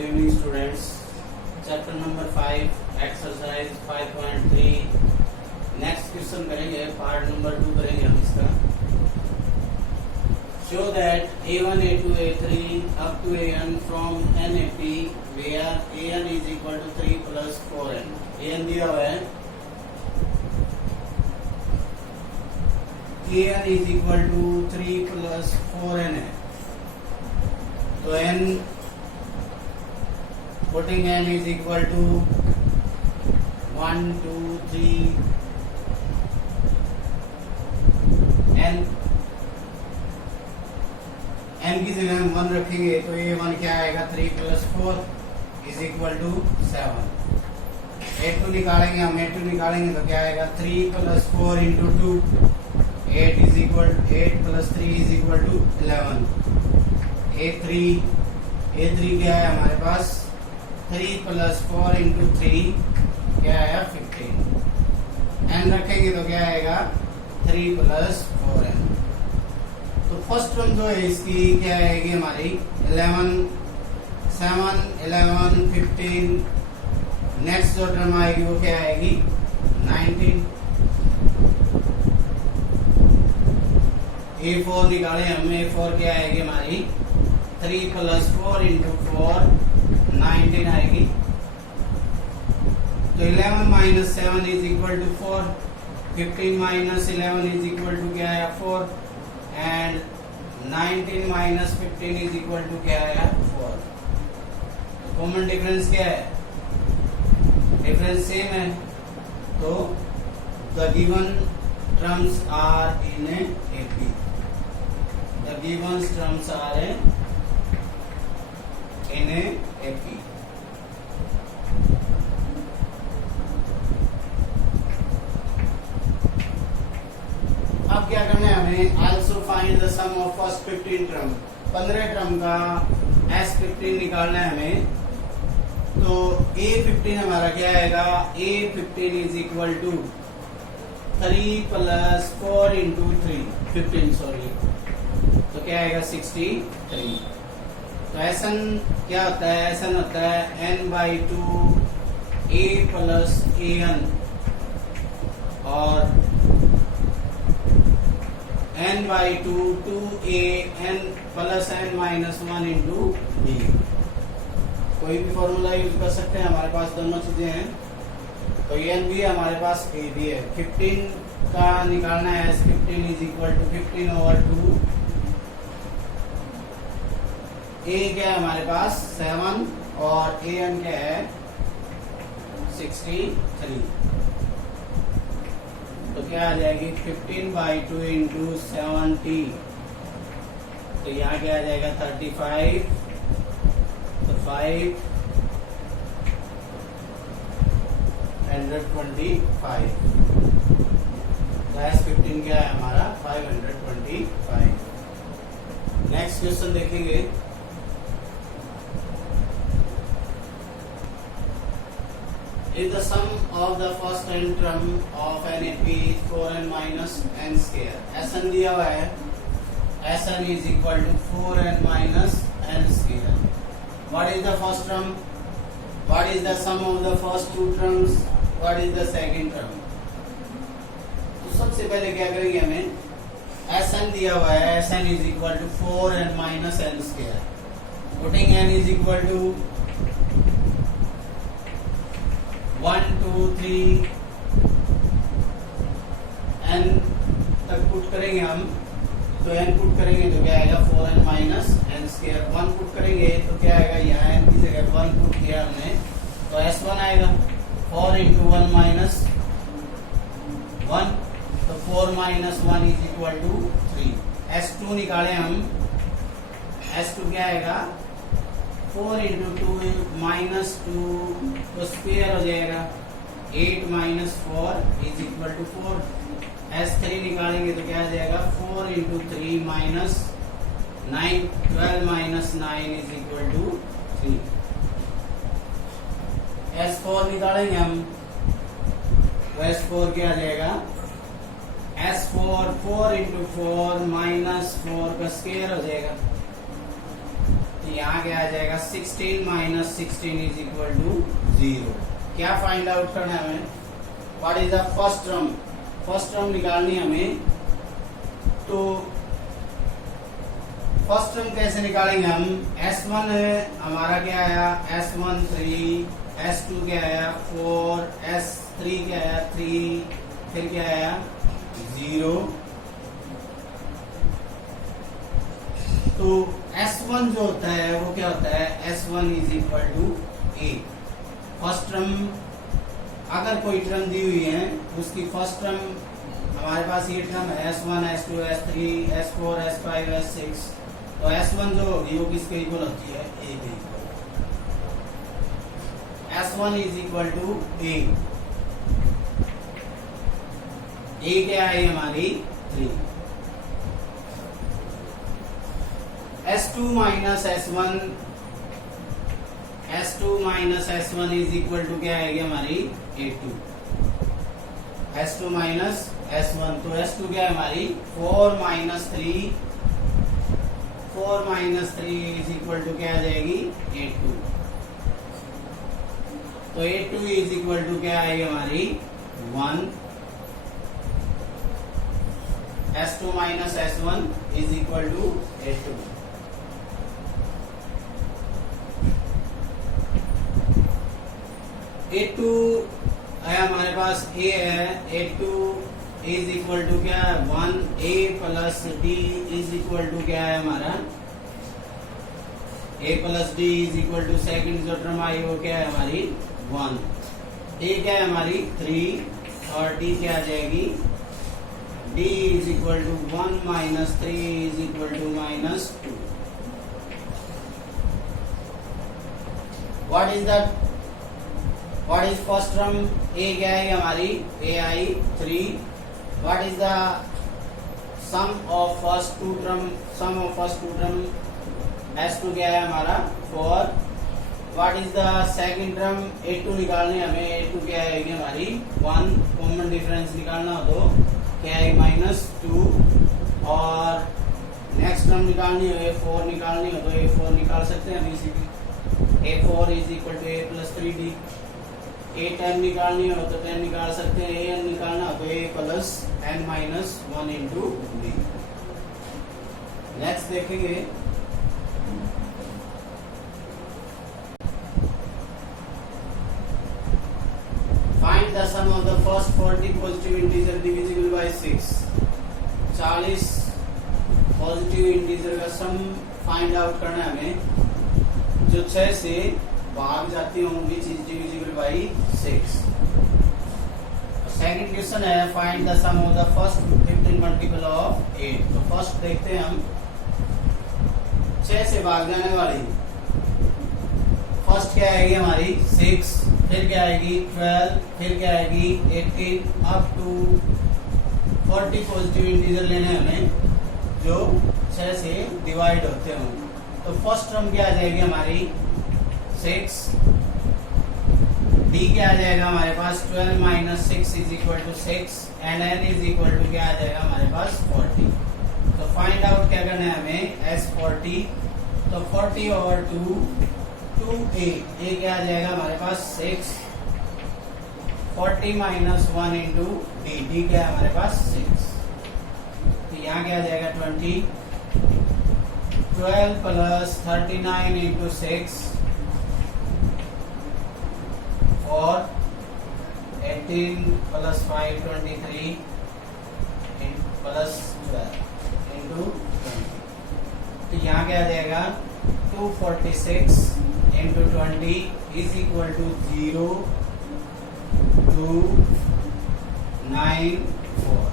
Good evening, students. Chapter number 5, exercise 5.3. Next question करेंगे, part number 2 करेंगे हम इसका. Show that A1, A2, A3 up to AN from NAP where AN is equal to 3 plus 4N. AN दिया हुआ है. AN is equal to 3 plus 4N है. तो N putting N is equal to 1, 2, 3 N की जगह हम 1 रखेंगे तो ये 1 क्या आएगा 3 plus 4 is equal to 7. A2 निकालेंगे हम A2 निकालेंगे तो क्या आएगा 3 plus 4 into 2 8 is equal 8 plus 3 is equal to 11. A3 क्या है हमारे पास 3 plus 4 into 3 क्या आया 15. n रखेंगे तो क्या आएगा 3 plus 4n. तो फर्स्ट वन जो है इसकी क्या आएगी हमारी 11 7 11 15. नेक्स्ट जो टर्म आएगी वो क्या आएगी 19. A4 निकाले हम A4 क्या आएगी हमारी 3 plus 4 into 4 19 आएगी. तो 11 minus 7 is equal to 4. 15 minus 11 is equal to क्या आया 4 and 19 minus 15 is equal to क्या आया 4. कॉमन डिफरेंस क्या है, डिफरेंस सेम है. तो the given terms are in AP. The given terms are in AP. अब क्या करना है हमें also find the sum of first 15 term. 15 term का S15 निकालना है हमें. तो A15 हमारा क्या आएगा A15 is equal to 3 plus 4 into 3 15 sorry. तो क्या आएगा 63. तो Sn क्या होता है, Sn होता है n by 2 a plus an और n by 2 2a n plus n minus 1 into b. कोई भी फॉर्मूला यूज कर सकते हैं, हमारे पास दोनों चीजें हैं. तो n भी है हमारे पास, a भी है. 15 का निकालना है S15 is equal to 15 over 2. A क्या है हमारे पास 7 और an क्या है 63. तो क्या आ जाएगी 15 by 2 into 70. तो यहाँ क्या आ जाएगा 35. तो 5 125. S15 क्या है हमारा 525. नेक्स्ट क्वेश्चन देखेंगे. If the sum of the first n term of NAP is 4n minus n square. Sn दिया हुआ है, Sn is equal to 4n minus n square. What is the first term? What is the sum of the first two terms? What is the second term? तो सबसे पहले क्या करेंगे हमें, Sn दिया हुआ है, Sn is equal to 4n minus n square. Putting n is equal to 1 2 3 n तक पुट करेंगे हम. तो n पुट करेंगे तो क्या आएगा 4n minus n square. 1 put करेंगे तो क्या आएगा, यहाँ n की जगह 1 पुट किया हमने तो S1 आएगा. 4 into 1 minus 1. तो 4 minus 1 is equal to 3. S2 निकाले हम. S2 क्या आएगा 4 into 2 minus 2 तो स्क्वायर हो जाएगा. 8 minus 4 is equal to 4. S3 निकालेंगे तो क्या आ जाएगा 4 into 3 minus 9. 12 minus 9 is equal to 3. S4 निकालेंगे हम तो S4 क्या आ जाएगा S4 4 into 4 minus 4 का स्क्वायर हो जाएगा. यहाँ क्या आ जाएगा 16 माइनस 16 इज इक्वल टू 0। क्या फाइंड आउट करना है हमें? What is the first term? First term निकालनी है हमें। तो फर्स्ट टर्म कैसे निकालेंगे हम? S1 है हमारा, क्या आया S1 3, S2 क्या आया 4, S3 क्या आया 3, फिर क्या आया 0। तो S1 जो होता है वो क्या होता है? S1 is equal to A। First term अगर कोई टर्म दी हुई है उसकी फर्स्ट टर्म हमारे पास ये टर्म है S1, S2, S3, S4, S5, S6। तो S1 जो होगी वो किसके इक्वल होती है? A के equal. S1 is equal to A। A क्या है हमारी 3। S2 minus S1, S2 minus S1 is equal to क्या आएगी हमारी A2। S2 माइनस S1, तो S2 क्या है हमारी 4 minus 3, 4 minus 3 is equal to क्या आ जाएगी A2। तो A2 इज इक्वल टू क्या आएगी हमारी 1। S2 minus S1 is equal to A2। A2 है हमारे पास A है। A2 इज इक्वल टू क्या है 1। A plus D is equal to क्या है हमारा? A plus D is equal to second जो टर्म आई वो क्या है हमारी 1। A क्या है हमारी 3 और D क्या आ जाएगी? D is equal to 1 minus 3 is equal to minus 2। What is the What is first term? A क्या है हमारी? A I 3। What is the sum of first two term? Sum of first two term S2 क्या है हमारा 4। What is the second term? A2 निकालने हमें। A2 क्या आएगी हमारी 1। कॉमन डिफरेंस निकालना हो तो क्या है माइनस 2। और नेक्स्ट टर्म निकालनी हो A4 निकालनी हो तो A4 निकाल सकते हैं हम इसी की। A4 is equal to A plus 3D। A10 निकालनी हो तो 10 निकाल सकते हैं। AN निकालना हो तो A plus N minus 1 into D। Next देखेंगे find the sum of the first 40 positive integer divisible by 6। 40 positive integer का सम फाइंड आउट करना है हमें जो 6 से भाग जाती होंगी चीज डिविजिबल बाई 6। सेकंड क्वेश्चन है find the sum of the first 15 multiple of 8। तो फर्स्ट देखते हैं हम 6 से भाग जाने वाली फर्स्ट क्या आएगी हमारी 6, फिर क्या आएगी 12, फिर क्या आएगी 18 अप टू 40 पॉजिटिव इंटीजर लेने हमें जो 6 से डिवाइड होते हों। तो फर्स्ट टर्म क्या आ जाएगी हमारी 6। D क्या आ जाएगा हमारे पास 12 minus 6 is equal to 6 and N is equal to क्या आ जाएगा हमारे पास 40। तो फाइंड आउट क्या करना है हमें S40। तो 40 ओवर 2 2A। A क्या आ जाएगा हमारे पास 6। 40 माइनस 1 इंटू D। D क्या है हमारे पास 6। तो यहाँ क्या आ जाएगा 20। 12 प्लस 39 इंटू 6 और 18 प्लस 5 23 प्लस 12 इंटू 20। तो यहाँ क्या आ जाएगा 246 इंटू 20 इज इक्वल टू 0 2 9 4।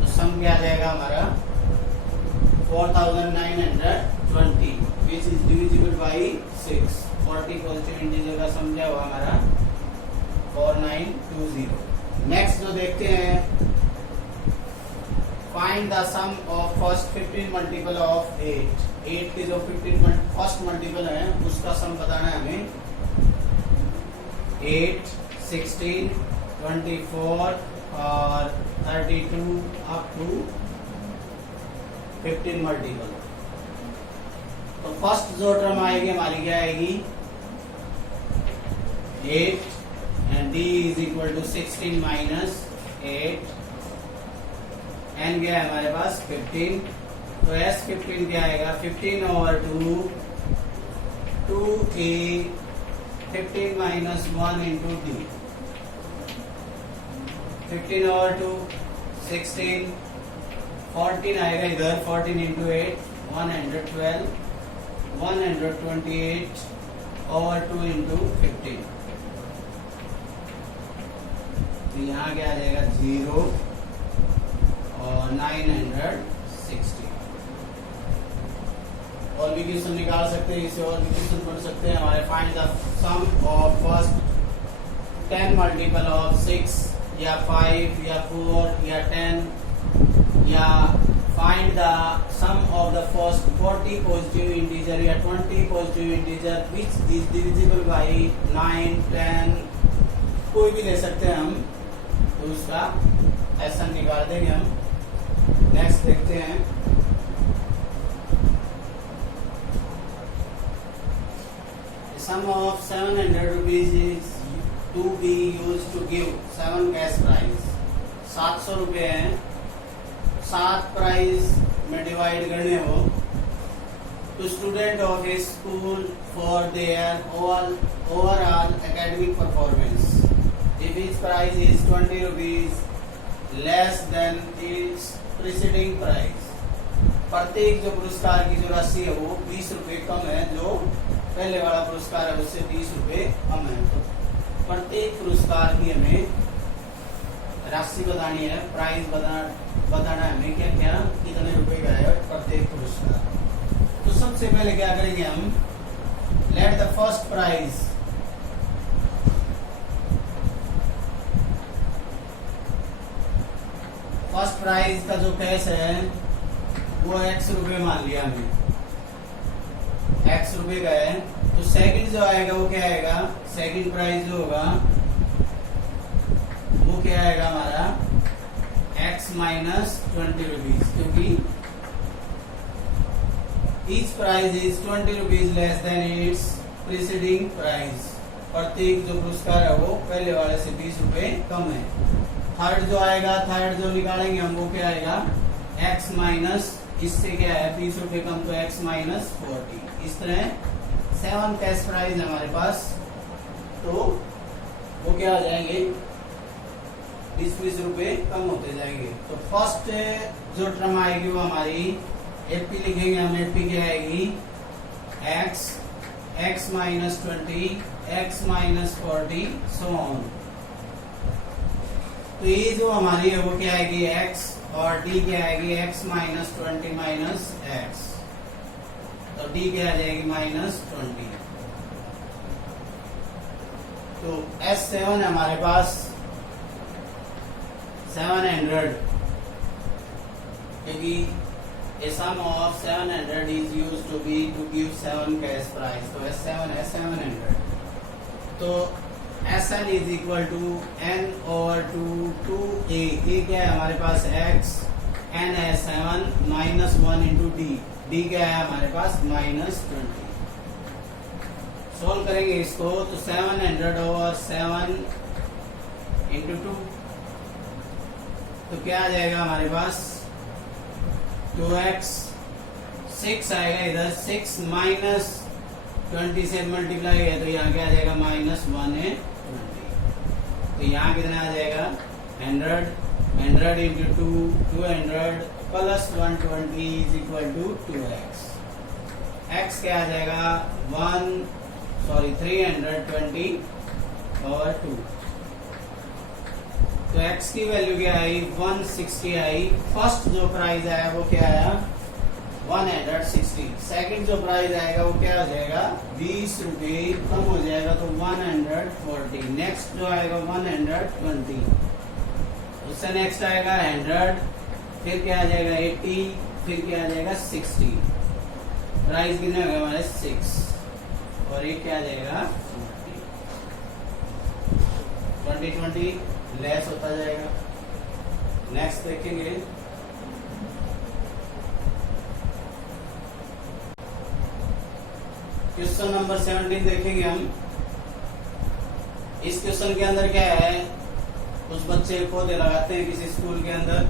तो सम क्या आ जाएगा हमारा 4920 विच is divisible by 6। 40 positive integer का सम क्या हुआ हमारा 4920। नेक्स्ट जो देखते हैं find the sum of first 15 multiple of 8। 8 के जो 15 फर्स्ट मल्टीपल है उसका सम बताना है हमें। 8 16 24 और 32 अप टू 15 मल्टीपल। तो फर्स्ट जो टर्म आएगी हमारी क्या आएगी 8 and d is equal to 16 minus 8 n क्या है हमारे पास 15 तो S15 क्या आएगा 15 over 2a 15 minus 1 into d 15 over 2 16 14 आएगा इधर 14 इंटू 8 112 128 ओवर 2 इंटू 15 तो यहाँ क्या आ जाएगा 0 और 960 और भी क्वेश्चन निकाल सकते हैं इसे और भी क्वेश्चन पढ़ सकते हैं हमारे find the sum of first 10 multiple of 6 या 5 या 4 या 10 या find the sum of the first 40 positive integer या 20 positive integer which is divisible by 9 10 कोई भी ले सकते हैं हम तो उसका ऐसा निकाल देंगे हम। नेक्स्ट देखते हैं sum of 700 rupees is to be used to give 7 cash prize 700 रुपए हैं 7 प्राइज में डिवाइड करने हो to student of a school for their overall academic performance if each prize is 20 rupees less than its preceding prize प्रत्येक जो पुरस्कार की जो राशि है वो 20 रुपए कम है जो पहले वाला पुरस्कार है उससे 20 रुपए कम है तो प्रत्येक पुरस्कार की हमें राशि बतानी है प्राइस बताना है हमें क्या क्या कितने रुपए का है प्रत्येक पुरस्कार। तो सबसे पहले क्या करेंगे हम लेट द फर्स्ट प्राइज का जो कैश है वो x रुपए मान लिया हमने x रुपए का है तो सेकंड जो आएगा वो क्या आएगा सेकंड प्राइस जो होगा वो क्या आएगा हमारा x माइनस 20 रुपीज क्योंकि each price is 20 rupees less than it's preceding price प्रत्येक जो पुरस्कार है वो पहले वाले से 20 रुपए कम है। थर्ड जो आएगा थर्ड जो निकालेंगे हम वो क्या आएगा x माइनस इससे क्या है 20 रुपए कम तो x माइनस 40 इस तरह 7 कैश प्राइज हमारे पास तो वो क्या आ जाएंगे 20 रुपए कम होते जाएंगे। तो फर्स्ट जो टर्म आएगी वो हमारी एपी लिखेंगे हम एपी क्या आएगी x minus 20 x minus 40 so on. तो ये जो हमारी है वो क्या आएगी x और d क्या आएगी x माइनस 20 माइनस x तो d क्या आ जाएगी माइनस 20। तो S7 है हमारे पास 700 क्योंकि a sum of 700 is used to be to give 7 cash prize तो S7 है 700 तो Sn is equal to n over 2a ये क्या है हमारे पास x n है 7 माइनस 1 इंटू d क्या है हमारे पास माइनस 20। सोल्व करेंगे इसको तो 700 ओवर 7 इंटू 2 तो क्या आ जाएगा हमारे पास 2x 6 आएगा इधर 6 माइनस 20 से मल्टीप्लाई है तो यहाँ क्या आ जाएगा माइनस 1 है 20 तो यहाँ कितना आ जाएगा 100 into 200 plus 120 is equal to 2x x क्या आ जाएगा 320 और 2 तो x की वैल्यू क्या आई 160 आई। फर्स्ट जो प्राइस आया वो क्या आया 160। सेकंड जो प्राइस आएगा वो क्या हो जाएगा 20 रुपए कम हो जाएगा तो 140। नेक्स्ट जो आएगा 120 उससे नेक्स्ट आएगा 100 फिर क्या आ जाएगा 80 फिर क्या आ जाएगा 60। प्राइस कितने हो गए हमारे 6 और एक क्या आ जाएगा 20 लेस होता जाएगा। नेक्स्ट देखेंगे क्वेश्चन नंबर 17 देखेंगे हम। इस क्वेश्चन के अंदर क्या है, कुछ बच्चे पौधे लगाते हैं किसी स्कूल के अंदर,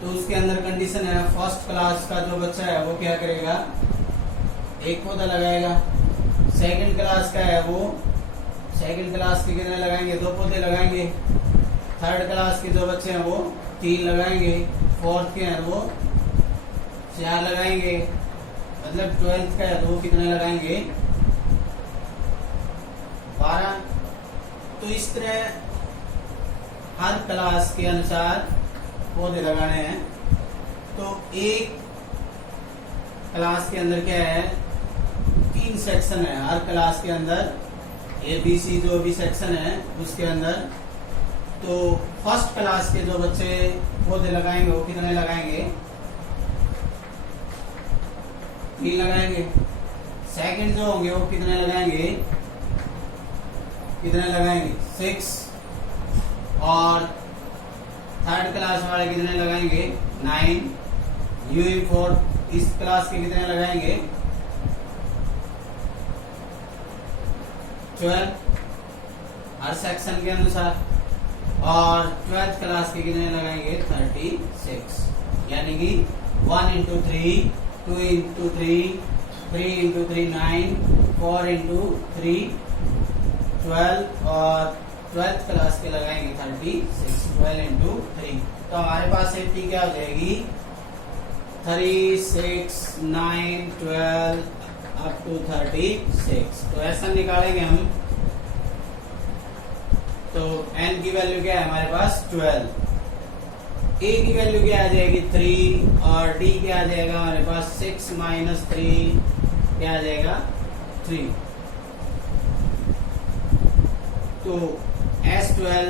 तो उसके अंदर कंडीशन है फर्स्ट क्लास का जो बच्चा है वो क्या करेगा, एक पौधा लगाएगा। सेकंड क्लास का है वो सेकंड क्लास के कितने लगाएंगे, 2 पौधे लगाएंगे। थर्ड क्लास के जो बच्चे हैं वो 3 लगाएंगे। फोर्थ के हैं वो 4 लगाएंगे। मतलब 12th का है तो वो कितने लगाएंगे, 12। तो इस तरह हर क्लास के अनुसार पौधे लगाने हैं। तो एक क्लास के अंदर क्या है, 3 सेक्शन है हर क्लास के अंदर, ABC जो भी सेक्शन है उसके अंदर। तो फर्स्ट क्लास के जो बच्चे पौधे लगाएंगे वो कितने लगाएंगे, 3 लगाएंगे। सेकंड जो होंगे वो कितने लगाएंगे, 6। और थर्ड क्लास वाले कितने लगाएंगे, 9। यूई फोर्थ इस क्लास के कितने लगाएंगे, 12 हर सेक्शन के अनुसार। और 12th क्लास के कितने लगाएंगे, 36। यानी कि 1 into 3, 2 into 3, 3 into 3 9, 4 into 3 12 और 12th क्लास के लगाएंगे 36। 12 into 3 तो हमारे पास सेफ्टी क्या हो जाएगी, 3, 6, 9, 12 up to 36। तो ऐसा निकालेंगे हम। तो n की वैल्यू क्या है हमारे पास, 12। a की वैल्यू क्या आ जाएगी, 3। और d क्या आ जाएगा हमारे पास, 6 - 3 क्या आ जाएगा, 3। तो S12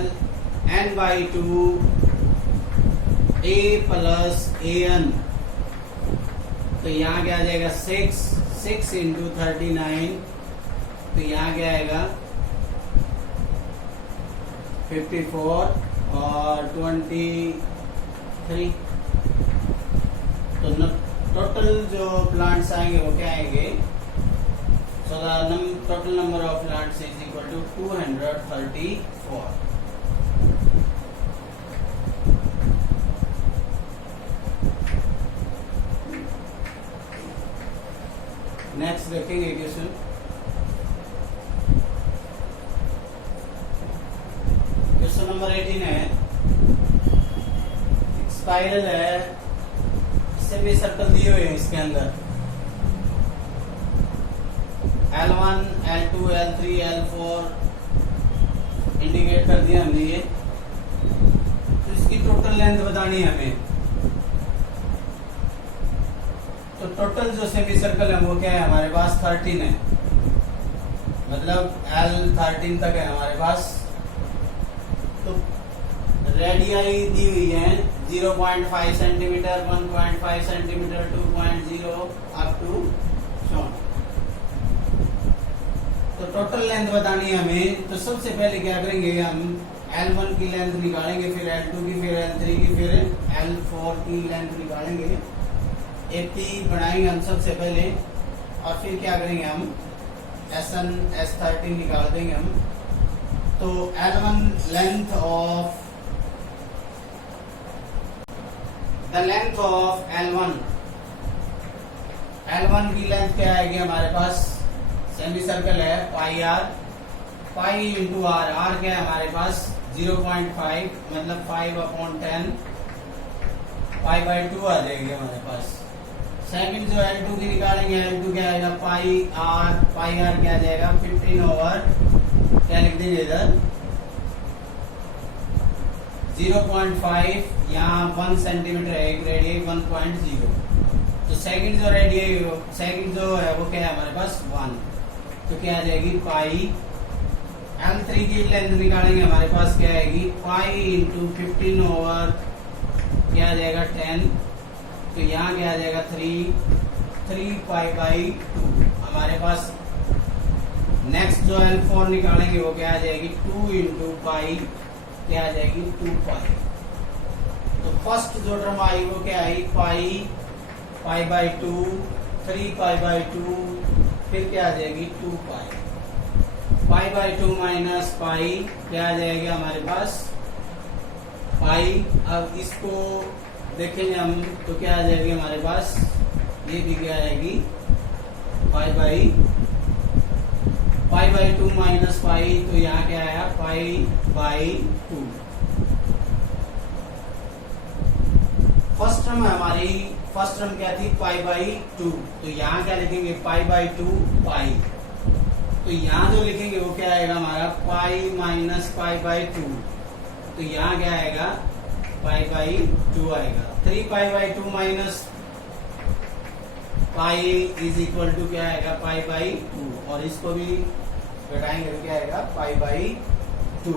n/2 a plus an। तो यहाँ क्या आ जाएगा, 6 into 39। तो यहाँ क्या आएगा, 54 और 23। तो टोटल जो प्लांट्स आएंगे वो क्या आएंगे, so the total number of plants is equal to 234। Next देखेंगे क्वेश्चन। क्वेश्चन नंबर 18 है, स्पाइरल है, इससे भी सर्कल दिए हुए हैं इसके अंदर, L1, L2, L3, L4 indicate कर दिया हमने ये। तो इसकी टोटल लेंथ बतानी है हमें। तो टोटल जो सेमी सर्कल है वो क्या है हमारे पास, 13 है। मतलब L13 तक है हमारे पास। तो रेडियाई दी हुई है 0.5 सेंटीमीटर, 1.5 सेंटीमीटर, 2.0 अप टू 4। तो टोटल लेंथ बतानी है हमें। तो सबसे पहले क्या करेंगे हम, L1 की लेंथ निकालेंगे, फिर L2 की, फिर L3 की, फिर L4 की लेंथ निकालेंगे। 80 बनाएंगे हम सबसे पहले, और फिर क्या करेंगे हम, S1 S13 निकाल देंगे हम। तो L1 लेंथ ऑफ L1 की लेंथ क्या आएगी हमारे पास, सेमी सर्कल है pi r, pi into r. R क्या है हमारे पास 0.5, मतलब 5/10 π/2 आ जाएगी हमारे पास। सेकंड जो L2 की निकालेंगे, L2 क्या आएगा, पाई आर क्या आ जाएगा 15/, क्या लिख देंगे इधर 0.5, यहाँ 1 सेंटीमीटर है, एक रेडियस 1.0। तो सेकंड जो है वो क्या है हमारे पास 1। तो क्या आ जाएगी पाई। L3 की लेंथ निकालेंगे, हमारे पास क्या आएगी, पाई इंटू 15/, क्या आ जाएगा 10। तो यहाँ क्या आ जाएगा 3 π/2 हमारे पास। नेक्स्ट जो L4 निकालेंगे वो क्या आ जाएगी 2 इंटू पाई, क्या आ जाएगी 2 पाई। तो फर्स्ट जो टर्म आई वो क्या आई, पाई π/2, 3 π/2 फिर क्या आ जाएगी 2 पाई, पाई बाई 2 माइनस पाई क्या आ जाएगी हमारे पास पाई। अब इसको देखेंगे हम तो क्या आ जाएगी हमारे पास, ये भी क्या आएगी पाई बाई 2 माइनस पाई, तो यहाँ क्या आया पाई बाई 2। फर्स्ट टर्म हमारी फर्स्ट टर्म क्या थी पाई बाई 2, तो यहाँ क्या लिखेंगे पाई बाई 2 पाई, तो यहाँ जो लिखेंगे वो क्या आएगा हमारा पाई माइनस पाई बाई 2, तो यहाँ क्या आएगा पाई बाई 2 आएगा। 3 pi by 2 minus pi is equal to क्या आएगा पाई बाई 2, और इसको भी घटाएंगे तो क्या आएगा पाई बाई 2।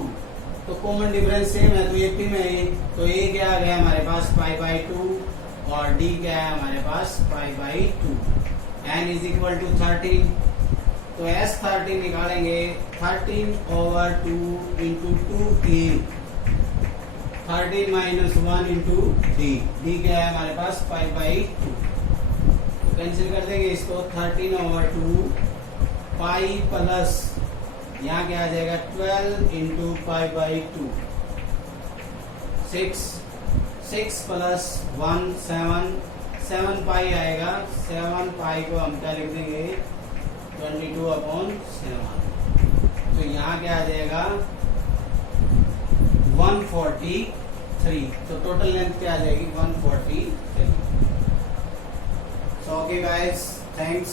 तो कॉमन डिफरेंस सेम है, तो ये पी में है, तो ए क्या आ गया हमारे पास पाई बाई 2 और डी क्या है हमारे पास pi by 2। N is equal to 13, तो एस 13 निकालेंगे 13 over 2 into 2 A, 13 minus 1 into D, D क्या है हमारे पास पाई बाई 2। कैंसिल कर देंगे इसको, 13 ओवर 2 पाई प्लस यहाँ क्या आ जाएगा 12 इंटू पाई बाई 2, 6 प्लस 1 7 पाई आएगा, 7 पाई को हम क्या लिख देंगे 22/7, तो यहाँ क्या आ जाएगा 143, तो टोटल लेंथ क्या आ जाएगी 143। So okay guys, thanks.